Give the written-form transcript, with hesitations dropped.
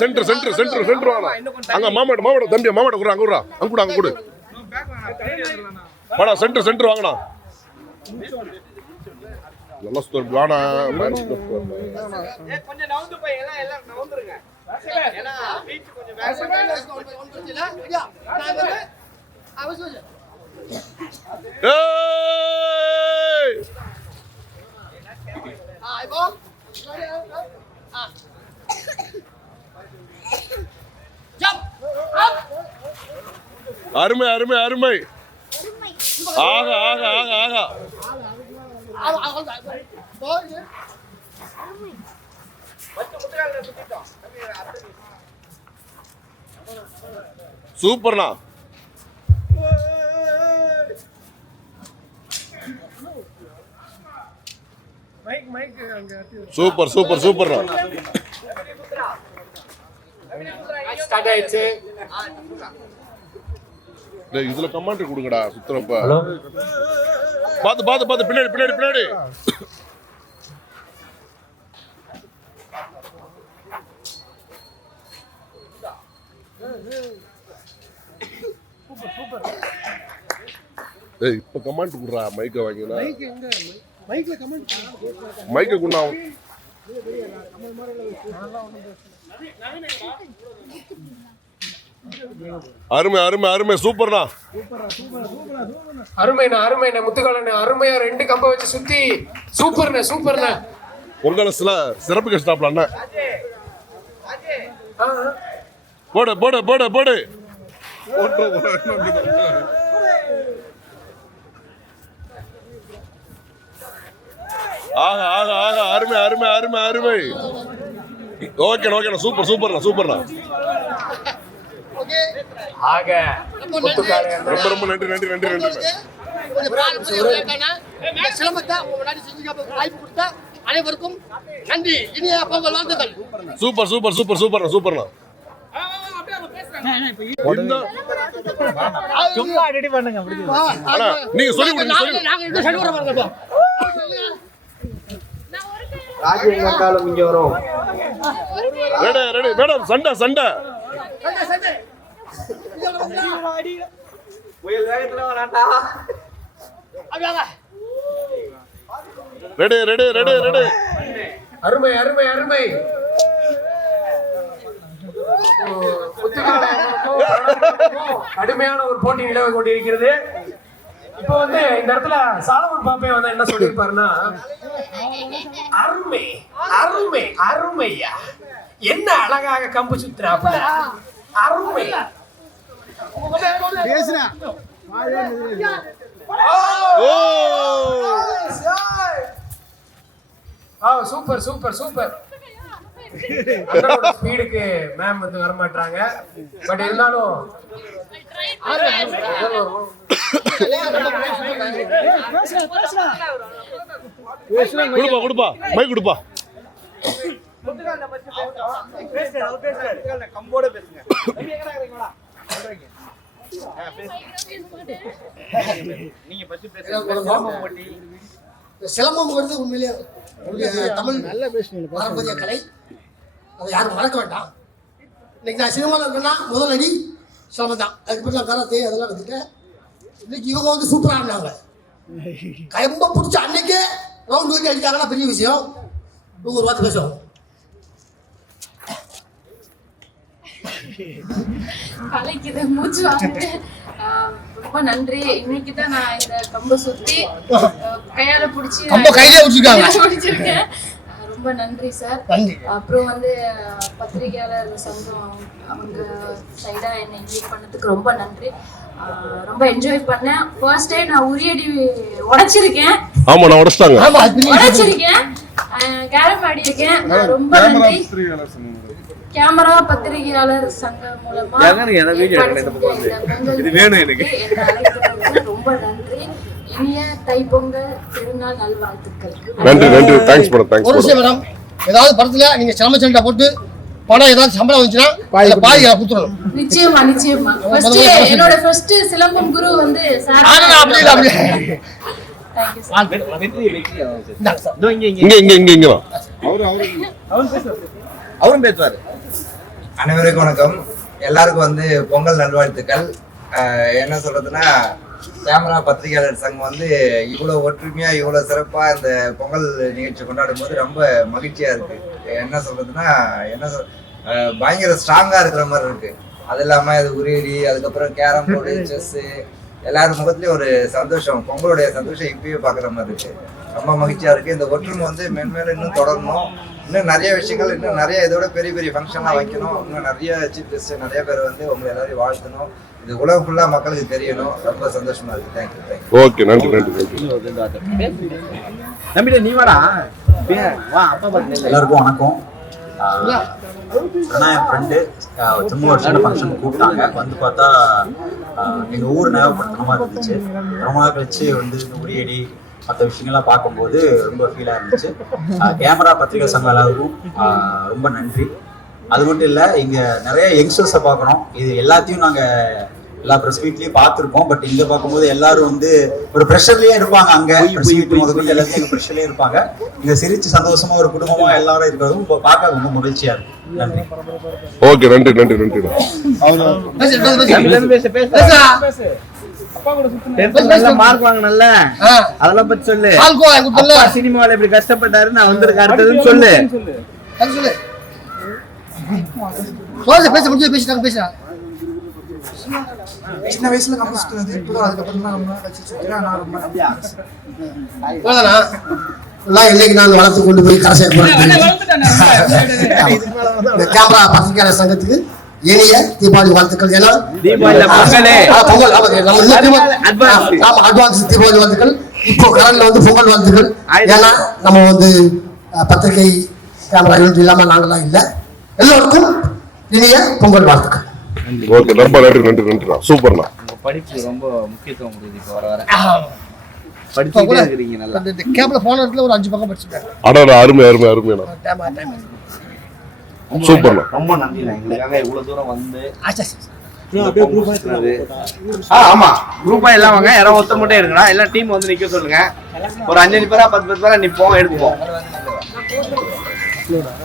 Centre centre centre centre வாங்க. அங்க மாமாட்ட தம்பி மாமாட்ட குடுறா அங்க குடுறா அங்க கூட அங்க கொடு. வாடா சென்டர் சென்டர் வாங்கடா. நல்லா ஸ்டோர் வாடா. கொஞ்சம் நவுந்து போய் எல்லாம் நவுந்துருங்க. ஏன்னா பீச் கொஞ்சம் வேகமா ஏய் ஐபோ ஜம்ப் அப். அருமை அருமை அருமை. ஆக ஆக ஆக ஆக. சூப்பர்ண்ணா. சூப்பர் சூப்பர் சூப்பர்ண்ணா. ஸ்டார்ட் ஆயிடுச்சு. இதுல கமெண்ட் கொடுங்கடா சுத்துறப்ப. பாத்து பாத்து பாத்து பின்னாடி பின்னாடி பின்னாடி. ஏய் இப்ப கமெண்ட் குடுறா மைக்க வாங்கினா. மைக் எங்க? மைக்ல கமெண்ட் மைக்க குடுனா. அருமை அருமை அருமை சூப்பர்ண்ணா. அருமைண்ணா அருமைண்ணா முத்துக்காலண்ணா அருமையா 2 கம்ப வச்சு சுத்தி சூப்பர்ண்ணா சூப்பர்ண்ணா. உங்களை சிறப்பு கஷ்டாப்ல அண்ணா. போடு போடு போடு போடு. ஆக ஆக ஆக அருமை அருமை அருமை அருமை. ஓகே ஓகேண்ணா சூப்பர் சூப்பர்ண்ணா சூப்பர்ண்ணா. ஆக ரொம்ப ரொம்ப நன்றி நன்றி நன்றி நன்றி. சிலம்பத்தை முன்னாடி செஞ்சு வாய்ப்பு கொடுத்த அனைவருக்கும் நன்றி. இனிய பொங்கல் வாழ்த்துக்கள். சூப்பர் சூப்பர் சூப்பர் சூப்பர்ண்ணா சூப்பர்ண்ணா. நீங்க சொல்லி கொடுங்க. ராஜ்யங்காலம் இங்க வரும். ரெடி ரெடி மேடம் சண்டை சண்டை. புயல் வேகத்துல வராண்டா. Ready ready ready ready. அருமை அருமை அருமை. கடுமையான ஒரு போட்டி நிலவை கொண்டிருக்கிறது. இப்போ வந்து இந்த இடத்துல சாலமன் பாப்பே வந்து என்ன சொல்லியிருப்பாருன்னா, அருமை அருமை அருமையா என்ன அழகாக கம்பு சுத்துறாப்புல அருமை. Super super super. ஸ்பீடுக்கு மேம் வந்து வர மாட்டாங்க. பட் இருந்தாலும் கொடுப்பா கொடுப்பா மைக் கொடுப்பா. சிலம்பம் வந்து உண்மையிலேயே தமிழ் நல்ல பாரம்பரிய கலை. அதை யாரும் மறக்க வேண்டாம். இன்னைக்கு நான் சினிமாவில் இருக்கேன்னா முதல் அடி சிலம்பம் தான். அதுக்கப்புறம் நான் கராத்தே அதெல்லாம் கற்றுட்டேன். இன்னைக்கு இவங்க வந்து சூப்பராக ஆடினாங்க. கம்ப பிடிச்ச அன்னைக்கே ரவுண்ட் வச்சு அடித்தாங்கன்னா பெரிய விஷயம். இவங்க ஒரு வார்த்தை பேசுவோம். கலைக்குது மூச்சு வாங்கிட்டு ரொம்ப நன்றி. இன்னைக்கு தான் நான் இந்த கம்ப சுத்தி கையால பிடிச்சி பிடிச்சிருக்கேன். ரொம்ப நன்றி சார். அப்புறம் வந்து பத்திரிகையாளர் சங்கம் அவங்க சைடா என்னை இன்வைட் பண்ணதுக்கு ரொம்ப நன்றி. ரொம்ப என்ஜாய் பண்ணேன். ஃபர்ஸ்ட் டே நான் உரியடி உடைச்சிருக்கேன். ஆமா நான் உடைச்சிருக்கேன். கேரம் ஆடி இருக்கேன். ரொம்ப நன்றி. கேமரா பத்திரிகையாளர் சங்கம் மூலமா ரொம்ப நன்றி. இனிய தைப்பொங்கல் திருநாள் நல்வாழ்த்துக்கள். நன்றி நன்றி. Thanks madam thanks. ஒரு விஷயம் மேடம், ஏதாவது படத்துல நீங்க சிலம்ப சண்டை போட்டு படம் ஏதாவது சம்பளம் வந்துச்சுன்னா பாதி கொடுத்துடணும். நிச்சயமா நிச்சயமா. என்னோட ஃபர்ஸ்ட் சிலம்பம் குரு வந்து சார். இங்க இங்க இங்க இங்க அவரும் பேசுவாரு. அனைவருக்கும் வணக்கம். எல்லாருக்கும் வந்து பொங்கல் நல்வாழ்த்துக்கள். என்ன சொல்றதுன்னா, கேமரா பத்திரிகையாளர் சங்கம் வந்து இவ்வளோ ஒற்றுமையாக இவ்வளோ சிறப்பாக இந்த பொங்கல் நிகழ்ச்சி கொண்டாடும் போது ரொம்ப மகிழ்ச்சியாக இருக்குது. என்ன சொல்கிறதுனா பயங்கர ஸ்ட்ராங்காக இருக்கிற மாதிரி இருக்குது. அது இல்லாமல் இது உரியடி, அதுக்கப்புறம் கேரம் போர்டு, செஸ்ஸு, எல்லாரும் முகத்துலேயும் ஒரு சந்தோஷம், பொங்கலுடைய சந்தோஷம் இப்பயே பார்க்குற மாதிரி இருக்குது. ரொம்ப மகிழ்ச்சியாக இருக்குது. இந்த ஒற்றுமை வந்து மென்மேலும் இன்னும் தொடரணும். இன்னும் நிறைய விஷயங்கள், இன்னும் நிறைய இதோட பெரிய பெரிய ஃபங்க்ஷன்லாம் வைக்கணும். இன்னும் நிறைய சீஃப் கெஸ்ட் நிறைய பேர் வந்து உங்களை எல்லாரையும் வாழ்த்தணும். இது உலகம் ஃபுல்லாக மக்களுக்கு தெரியணும். ரொம்ப சந்தோஷமா இருக்குது. தேங்க்யூ. ஓகே, நன்றி. நம்பிட்ட நீ வாடா. வா அப்பா பாத்து. எல்லாருக்கும் வணக்கம். ஆனால் என் ஃப்ரெண்டு திரும்ப ஒரு சின்ன ஃபங்க்ஷன் கூப்பிட்டாங்க. வந்து பார்த்தா எங்கள் ஊர் ஞாபகப்படுத்தின மாதிரி இருந்துச்சு. ரொம்ப நாள் கழிச்சு வந்து இந்த உரியடி மற்ற விஷயங்கள்லாம் பார்க்கும்போது ரொம்ப ஃபீலாக இருந்துச்சு. கேமரா பத்திரிகை சங்கம் எல்லாருக்கும் ரொம்ப நன்றி. அது மட்டும் இல்லை, இங்கே நிறைய யங்ஸ்டர்ஸை பார்க்குறோம். இது எல்லாத்தையும் நாங்கள் எல்லா ப்ரெஸ் மீட்லேயும் பார்த்துருக்கோம். பட் இங்கே பார்க்கும்போது எல்லாரும் வந்து ஒரு ப்ரெஷர்லேயே இருப்பாங்க. அங்கே ப்ரெஸ் மீட் முதல்ல எல்லாத்தையும் எங்கள் ப்ரெஷர்லேயே இருப்பாங்க. இங்கே சிரிச்சு சந்தோஷமா ஒரு குடும்பமாக எல்லாரும் இருக்கிறதும் இப்போ பார்க்க ரொம்ப மகிழ்ச்சியாக இருக்கும். நன்றி. ஓகே, நன்றி. மார்க் வாங்கினல்ல, அதெல்லாம் பத்தி சொல்லு. சினிமாவில் எப்படி கஷ்டப்பட்டாரு, நான் வந்திருக்க அடுத்ததுன்னு சொல்லு. சின்ன வயசுல கம்யூனிஸ்ட் அதுக்கப்புறம் இன்னைக்கு நான் வளர்த்து கொண்டு போய் கரை கேமரா பத்திரிகையாளர் சங்கத்துக்கு இனிய தீபாவளி வாழ்த்துக்கள். ஏன்னா பொங்கல் அட்வான்ஸ் தீபாவளி வாழ்த்துக்கள். இப்போ கடல்ல வந்து பொங்கல் வாழ்த்துக்கள். ஏன்னா நம்ம வந்து பத்திரிகை கேமரா யூனிட் இல்லாம நாங்களாம் இல்லை. எல்லோருக்கும் இனிய பொங்கல் வாழ்த்துக்கள். ஓகே, ரொம்ப நன்றி. சூப்பர்ண்ணா. படிப்பு ரொம்ப முக்கியத்துவம் கொடுக்குது. இப்போ வர படிச்சுட்டே இருக்கிறீங்க. நல்லா இந்த கேப்ல போன இடத்துல ஒரு 5 பக்கம் படிச்சுட்டேன். அடடா, அருமைண்ணா. சூப்பர்ண்ணா. ரொம்ப நன்றிண்ணா, எங்களுக்காக இவ்வளவு தூரம் வந்து. ஆமா, குரூப்பா எல்லாம் வாங்க. யாரோ ஒருத்தர் மட்டும் இருக்குண்ணா, எல்லாம் டீம் வந்து நிக்க சொல்லுங்க. ஒரு 5 பேரா 10 பேரா நிப்போம், எடுப்போம்.